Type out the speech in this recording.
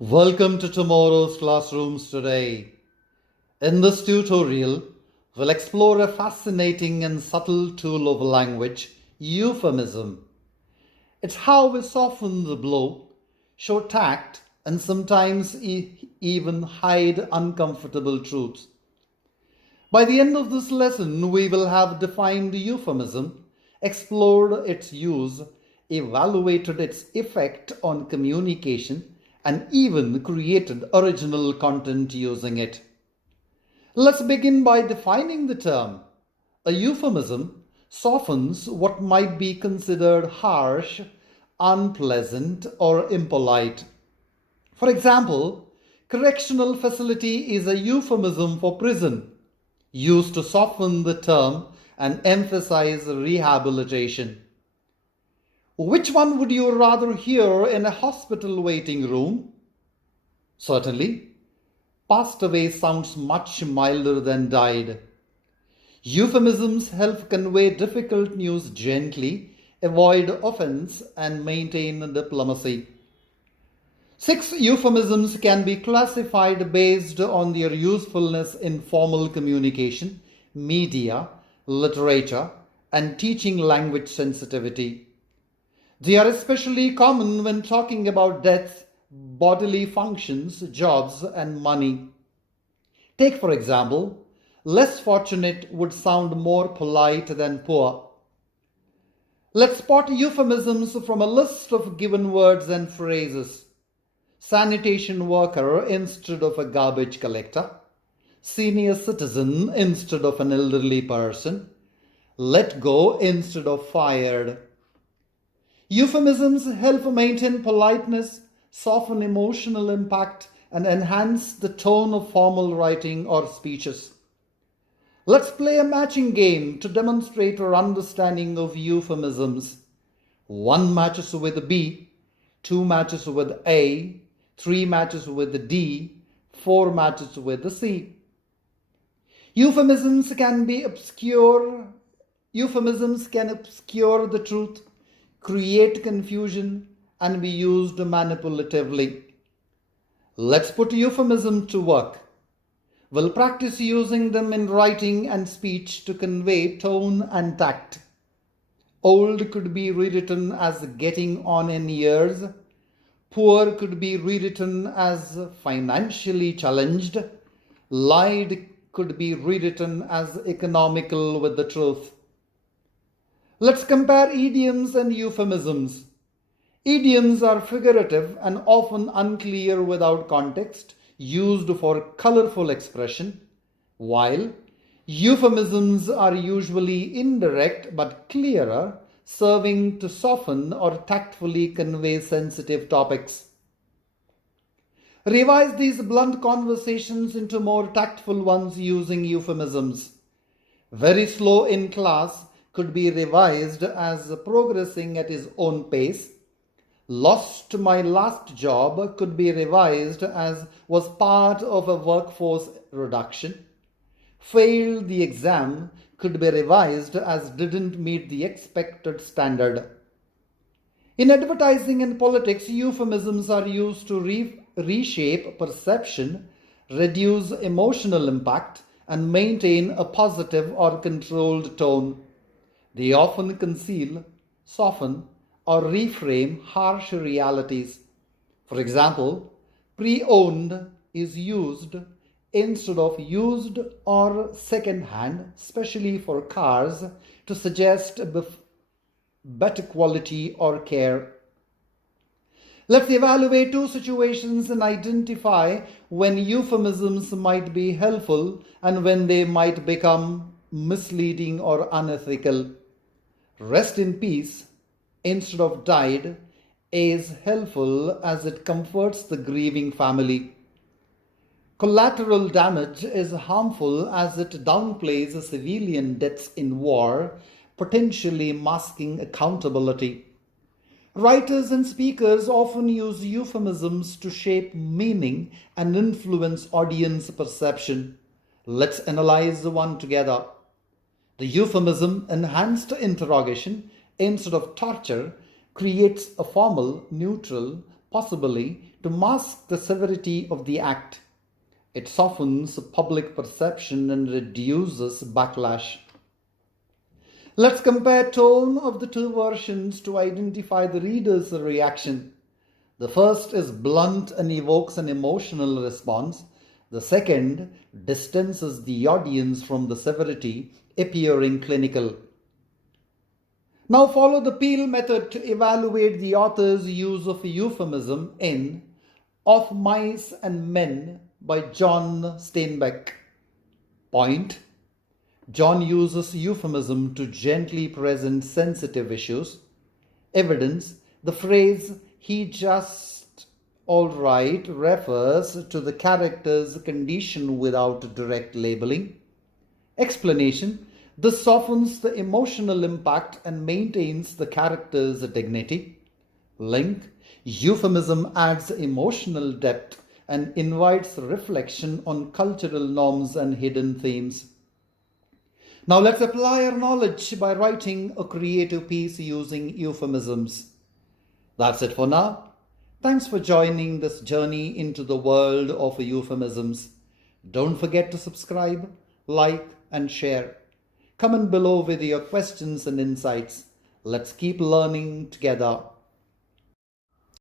Welcome to tomorrow's classrooms today. In this tutorial, we'll explore a fascinating and subtle tool of language, euphemism. It's how we soften the blow, show tact, and sometimes even hide uncomfortable truths. By the end of this lesson, we will have defined euphemism, explored its use, evaluated its effect on communication, and even created original content using it. Let's begin by defining the term. A euphemism softens what might be considered harsh, unpleasant, or impolite. For example, correctional facility is a euphemism for prison, used to soften the term and emphasize rehabilitation. Which one would you rather hear in a hospital waiting room? Certainly, passed away sounds much milder than died. Euphemisms help convey difficult news gently, avoid offense, and maintain diplomacy. 6 euphemisms can be classified based on their usefulness in formal communication, media, literature, and teaching language sensitivity. They are especially common when talking about death, bodily functions, jobs, and money. Take, for example, less fortunate would sound more polite than poor. Let's spot euphemisms from a list of given words and phrases. Sanitation worker instead of a garbage collector. Senior citizen instead of an elderly person. Let go instead of fired. Euphemisms help maintain politeness, soften emotional impact, and enhance the tone of formal writing or speeches. Let's play a matching game to demonstrate our understanding of euphemisms. 1 matches with B, 2 matches with A, 3 matches with D, 4 matches with C. Euphemisms can obscure the truth, create confusion, and be used manipulatively. Let's put euphemism to work. We'll practice using them in writing and speech to convey tone and tact. Old could be rewritten as getting on in years. Poor could be rewritten as financially challenged. Lied could be rewritten as economical with the truth. Let's compare idioms and euphemisms. Idioms are figurative and often unclear without context, used for colorful expression, while euphemisms are usually indirect but clearer, serving to soften or tactfully convey sensitive topics. Revise these blunt conversations into more tactful ones using euphemisms. Very slow in class could be revised as progressing at his own pace. Lost my last job could be revised as was part of a workforce reduction. Failed the exam could be revised as didn't meet the expected standard. In advertising and politics, euphemisms are used to reshape perception, reduce emotional impact, and maintain a positive or controlled tone. They often conceal, soften, or reframe harsh realities. For example, pre-owned is used instead of used or second-hand, especially for cars, to suggest better quality or care. Let's evaluate 2 situations and identify when euphemisms might be helpful and when they might become misleading or unethical. Rest in peace instead of died is helpful as it comforts the grieving family. Collateral damage is harmful as it downplays civilian deaths in war, potentially masking accountability. Writers and speakers often use euphemisms to shape meaning and influence audience perception. Let's analyze one together. The euphemism enhanced interrogation instead of torture creates a formal, neutral, possibly to mask the severity of the act. It softens public perception and reduces backlash. Let's compare tone of the two versions to identify the reader's reaction. The first is blunt and evokes an emotional response. The second distances the audience from the severity, appearing clinical. Now follow the Peel method to evaluate the author's use of euphemism in Of Mice and Men by John Steinbeck. Point: John uses euphemism to gently present sensitive issues. Evidence: the phrase "he just all right" refers to the character's condition without direct labeling. Explanation: this softens the emotional impact and maintains the character's dignity. Link: euphemism adds emotional depth and invites reflection on cultural norms and hidden themes. Now let's apply our knowledge by writing a creative piece using euphemisms. That's it for now. Thanks for joining this journey into the world of euphemisms. Don't forget to subscribe, like, and share. Comment below with your questions and insights. Let's keep learning together.